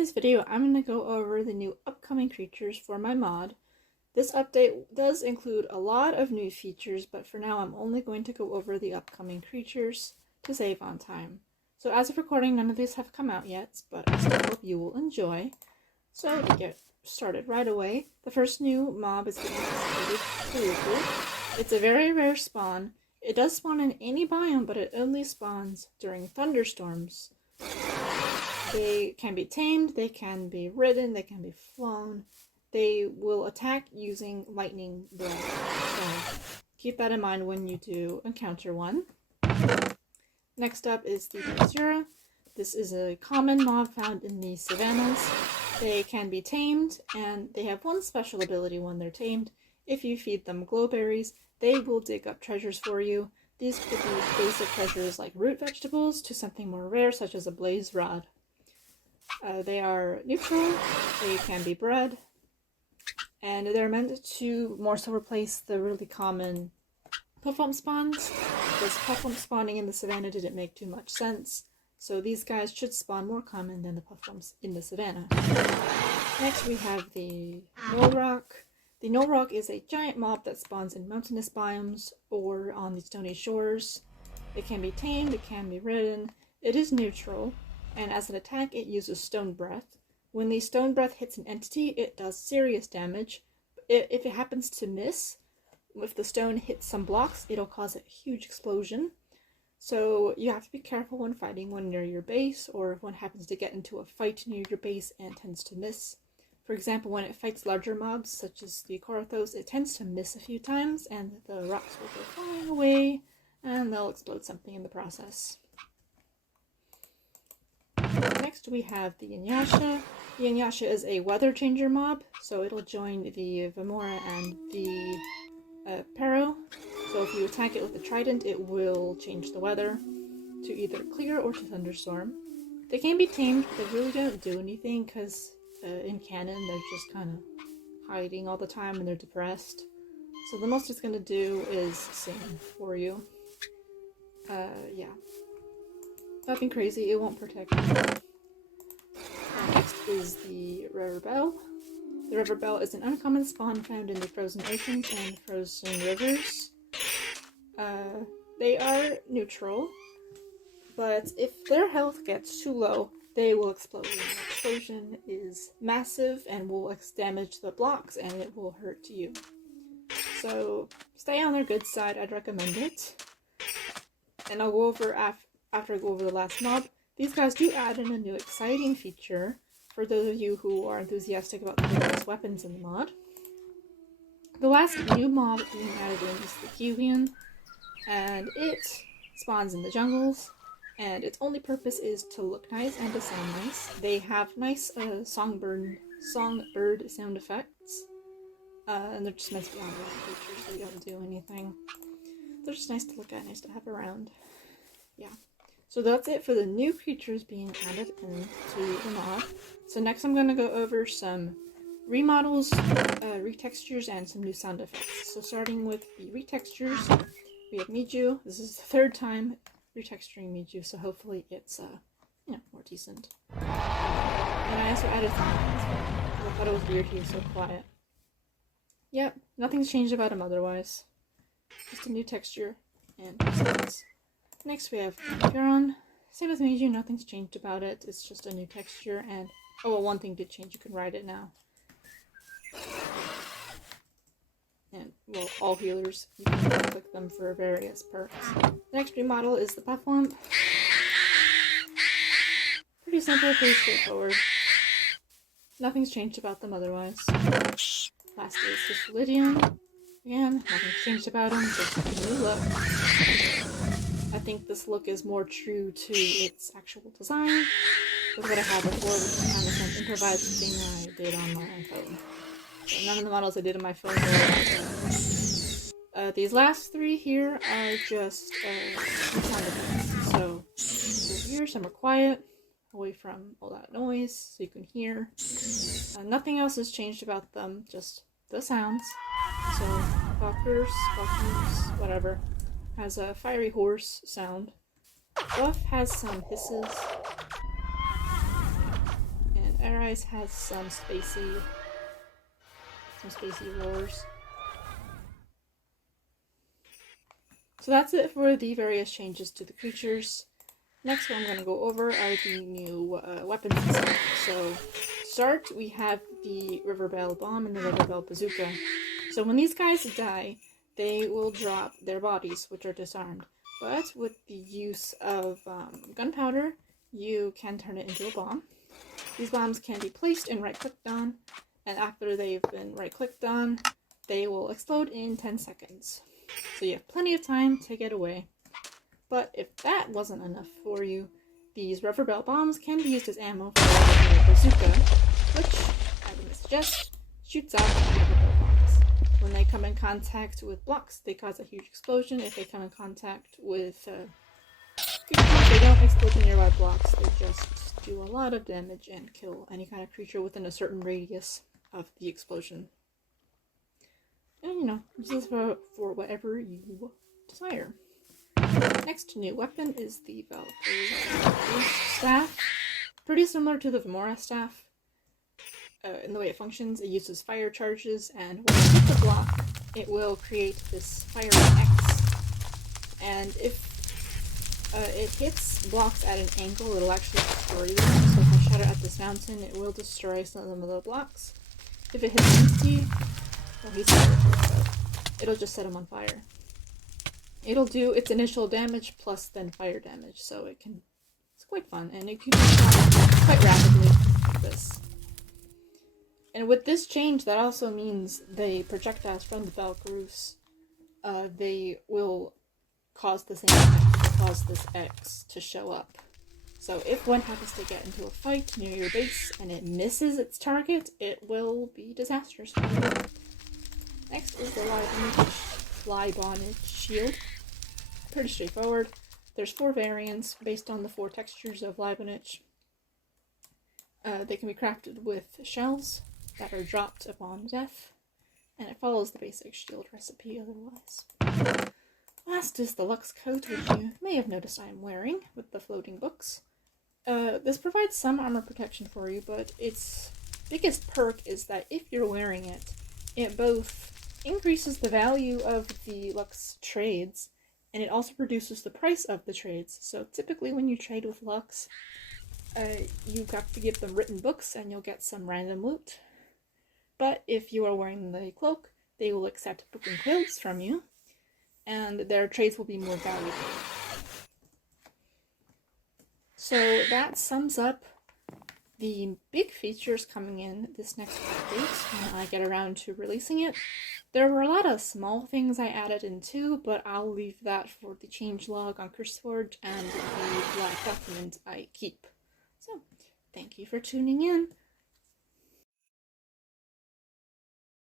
this video, I'm going to go over the new upcoming creatures for my mod. This update does include a lot of new features, but for now I'm only going to go over the upcoming creatures to save on time. So as of recording, none of these have come out yet, but I still hope you will enjoy. So to get started right away, the first new mob is getting executed, Keruku. It's a very rare spawn. It does spawn in any biome, but it only spawns during thunderstorms. They can be tamed, they can be ridden, they can be flown. They will attack using lightning breath, so keep that in mind when you do encounter one. Next up is the Azura. This is a common mob found in the savannas. They can be tamed, and they have one special ability when they're tamed. If you feed them glowberries, they will dig up treasures for you. These could be basic treasures like root vegetables to something more rare such as a blaze rod. They are neutral, they can be bred, and they're meant to more so replace the really common Buffum spawns, because Buffum spawning in the savannah didn't make too much sense, so these guys should spawn more common than the Buffums in the savannah. Next we have the Gnolrok. The Gnolrok is a giant mob that spawns in mountainous biomes or on the stony shores. It can be tamed, it can be ridden, it is neutral, and as an attack it uses stone breath. When the stone breath hits an entity, it does serious damage. If it happens to miss, if the stone hits some blocks, it'll cause a huge explosion. So you have to be careful when fighting when near your base, or if one happens to get into a fight near your base and tends to miss. For example, when it fights larger mobs, such as the Korathos, it tends to miss a few times, and the rocks will go flying away, and they'll explode something in the process. Next we have the Yasha. The Yasha is a weather changer mob, so it'll join the Vamora and the Pero. So if you attack it with the trident, it will change the weather to either clear or to thunderstorm. They can be tamed, but they really don't do anything because in canon they're just kind of hiding all the time and they're depressed. So the most it's going to do is sing for you. Yeah. Nothing crazy, it won't protect you. Next is the Reverbelle. The Reverbelle is an uncommon spawn found in the frozen oceans and frozen rivers. They are neutral, but if their health gets too low, they will explode. And the explosion is massive and will damage the blocks and it will hurt you. So stay on their good side, I'd recommend it. And I'll go over after I go over the last mob. These guys do add in a new exciting feature for those of you who are enthusiastic about the various weapons in the mod. The last new mob being added in is the Cubian, and it spawns in the jungles, and its only purpose is to look nice and to sound nice. They have nice songbird sound effects, and they're just meant to be on creatures, so they don't do anything. They're just nice to look at, nice to have around. Yeah. So that's it for the new creatures being added into the mod. So next I'm going to go over some remodels, retextures, and some new sound effects. So starting with the retextures, we have Miju. This is the third time retexturing Miju, so hopefully it's more decent. And I also added some because I thought it was weird he was so quiet. Yep, nothing's changed about him otherwise. Just a new texture and sounds. Next we have Huron. Same as Miju, nothing's changed about it. It's just a new texture and... oh, well, one thing did change. You can ride it now. And, well, all healers, you can click them for various perks. The next remodel is the Buffum. Pretty simple, pretty straightforward. Nothing's changed about them otherwise. Lastly is the Solidium. Again, nothing's changed about them, just a new look. I think this look is more true to its actual design than what I had before, which is kind of some improvised thing I did on my iPhone. So none of the models I did on my phone were these last three here are just sound effects. So here, some are quiet, away from all that noise, so you can hear. Nothing else has changed about them, just the sounds. So Buffers, whatever. Has a fiery horse sound. Buff has some hisses. And guys has some spacey roars. So that's it for the various changes to the creatures. Next, what I'm going to go over are the new weapons and stuff. So, to start, we have the Riverbelle Bomb and the Riverbelle Bazooka. So when these guys die, they will drop their bodies, which are disarmed. But with the use of gunpowder, you can turn it into a bomb. These bombs can be placed and right-clicked on, and after they've been right-clicked on, they will explode in 10 seconds. So you have plenty of time to get away. But if that wasn't enough for you, these Reverbelle bombs can be used as ammo for the bazooka, which, I would suggest, shoots out Reverbelle bombs. When they come in contact with blocks, they cause a huge explosion. If they come in contact with creatures, they don't explode in nearby blocks. They just do a lot of damage and kill any kind of creature within a certain radius of the explosion. And, you know, use this for whatever you desire. Next new weapon is the Val Staff. Pretty similar to the Vemora Staff. In the way it functions, it uses fire charges, and when you hit the block, it will create this fire X. And if it hits blocks at an angle, it'll actually destroy them. So if I shot it at this mountain, it will destroy some of the blocks. If it hits Misty, well, he's fire, so it'll just set him on fire. It'll do its initial damage plus then fire damage, so it's quite fun, and it can be shot quite rapidly like this. And with this change, that also means the projectiles from the Valkyries, they will cause the same effect, cause this X to show up. So if one happens to get into a fight near your base and it misses its target, it will be disastrous. Next is the Lionic Shield. Pretty straightforward. There's 4 variants based on the 4 textures of Lionic. They can be crafted with shells that are dropped upon death, and it follows the basic shield recipe otherwise. Last is the Luxe Coat, which you may have noticed I'm wearing with the floating books. This provides some armor protection for you, but its biggest perk is that if you're wearing it, it both increases the value of the Luxe trades, and it also reduces the price of the trades. So typically when you trade with Luxe, you have to give them written books and you'll get some random loot. But if you are wearing the cloak, they will accept book and quills from you, and their trades will be more valuable. So that sums up the big features coming in this next update when I get around to releasing it. There were a lot of small things I added in too, but I'll leave that for the changelog on Curseforge and the black document I keep. So, thank you for tuning in.